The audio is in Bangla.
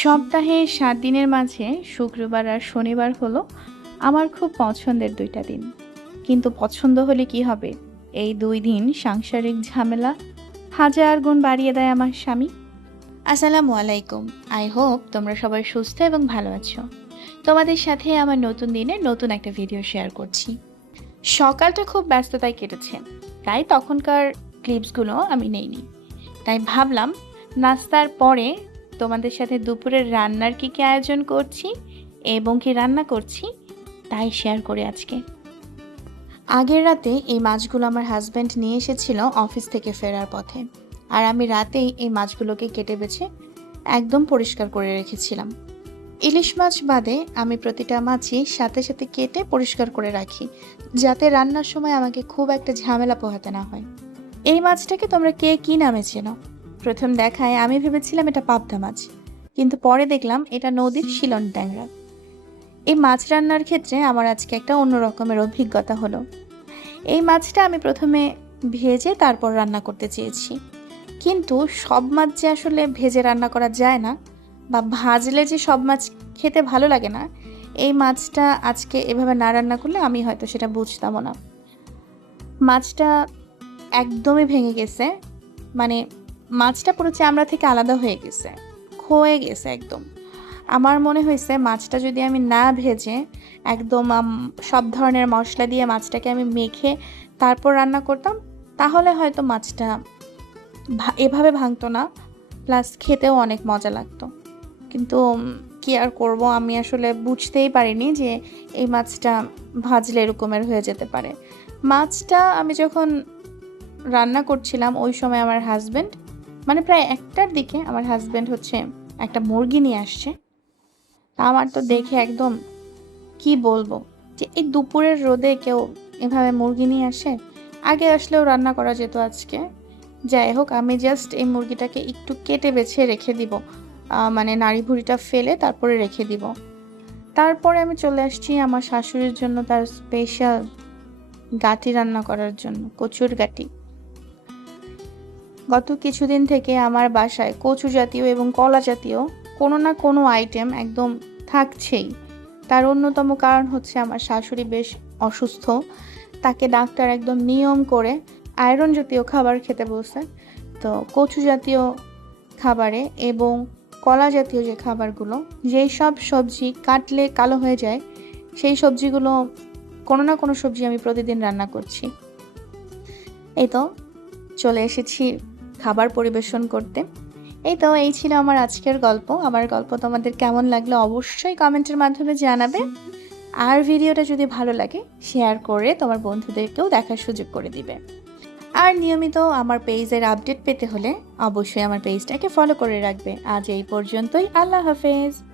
সপ্তাহে সাত দিনের মাঝে শুক্রবার আর শনিবার হলো আমার খুব পছন্দের দুইটা দিন। কিন্তু পছন্দ হলে কি হবে? এই দুই দিন সাংসারিক ঝামেলা হাজার গুণ বাড়িয়ে দেয় আমার স্বামী। আসসালামু আলাইকুম। আই হোপ তোমরা সবাই সুস্থ এবং ভালো আছো। তোমাদের সাথে আমার নতুন দিনে নতুন একটা ভিডিও শেয়ার করছি। সকালটা খুব ব্যস্ততায় কেটেছে, তাই তখনকার ক্লিপসগুলো আমি নেইনি। তাই ভাবলাম, নাস্তার পরে তোমাদের সাথে দুপুরের রান্নার কী কী আয়োজন করছি এবং কি রান্না করছি তাই শেয়ার করে আজকে। আগের রাতে এই মাছগুলো আমার হাজব্যান্ড নিয়ে এসেছিল অফিস থেকে ফেরার পথে। আর আমি রাতেই এই মাছগুলোকে কেটে বেছে একদম পরিষ্কার করে রেখেছিলাম। ইলিশ মাছ বাদে আমি প্রতিটা মাছই সাথে সাথে কেটে পরিষ্কার করে রাখি, যাতে রান্নার সময় আমাকে খুব একটা ঝামেলা পোহাতে না হয়। এই মাছটাকে তোমরা কে কী নামে চেনো? প্রথম দেখায় আমি ভেবেছিলাম এটা পাবদা মাছ, কিন্তু পরে দেখলাম এটা নদীর শিলন ট্যাংরা। এই মাছ রান্নার ক্ষেত্রে আমার আজকে একটা অন্য রকমের অভিজ্ঞতা হলো। এই মাছটা আমি প্রথমে ভেজে তারপর রান্না করতে চেয়েছি। কিন্তু সব মাছ যে আসলে ভেজে রান্না করা যায় না, বা ভাজলে যে সব মাছ খেতে ভালো লাগে না, এই মাছটা আজকে এভাবে না রান্না করলে আমি হয়তো সেটা বুঝতামও না। মাছটা একদমই ভেঙে গেছে মানে মাছটা পুরো চামড়া থেকে আলাদা হয়ে গেছে, ক্ষয়ে গেছে একদম। আমার মনে হয়েছে মাছটা যদি আমি না ভেজে একদম সব ধরনের মশলা দিয়ে মাছটাকে আমি মেখে তারপর রান্না করতাম, তাহলে হয়তো মাছটা এভাবে ভাঙতো না প্লাস খেতেও অনেক মজা লাগতো। কিন্তু কি আর করব, আমি আসলে বুঝতেই পারিনি যে এই মাছটা ভাজলে এরকমের হয়ে যেতে পারে। মাছটা আমি যখন রান্না করছিলাম, ওই সময় আমার হাজব্যান্ড মানে প্রায় একটার দিকে আমার হাজব্যান্ড হচ্ছে একটা মুরগি নিয়ে আসছে। তা আমার তো দেখে একদম কি বলব? যে এই দুপুরের রোদে কেউ এভাবে মুরগি নিয়ে আসে? আগে আসলেও রান্না করা যেত আজকে। যাই হোক, আমি জাস্ট এই মুরগিটাকে একটু কেটে বেছে রেখে দিব। মানে নাড়ি ভুড়িটা ফেলে তারপরে রেখে দিব। তারপরে আমি চলে আসছি আমার শাশুড়ির জন্য তার স্পেশাল গাটি রান্না করার জন্য, কচুর গাটি। গত কিছুদিন থেকে আমার বাসায় কচু জাতীয় এবং কলা জাতীয় কোনো না কোনো আইটেম একদম থাকছেই। তার অন্যতম কারণ হচ্ছে আমার শাশুড়ি বেশ অসুস্থ। তাকে ডাক্তার একদম নিয়ম করে আয়রন জাতীয় খাবার খেতে বলছে। তো কচু জাতীয় খাবারে এবং কলা জাতীয় যে খাবারগুলো, যেই সব সবজি কাটলে কালো হয়ে যায়, সেই সবজিগুলো কোনো না কোনো সবজি আমি প্রতিদিন রান্না করছি। এই তো, চলে এসেছি খাবার পরিবেশন করতে। এই তো, এই ছিল আমার আজকের গল্প। আমার গল্প তোমাদের কেমন লাগল অবশ্যই কমেন্টের মাধ্যমে জানাবে। আর ভিডিওটা যদি ভালো লাগে শেয়ার করে তোমার বন্ধুদেরকেও দেখার সুযোগ করে দিবে। আর নিয়মিত আমার পেজের আপডেট পেতে হলে অবশ্যই আমার পেজটাকে ফলো করে রাখবে। আজ এই পর্যন্তই। আল্লাহ হাফেজ।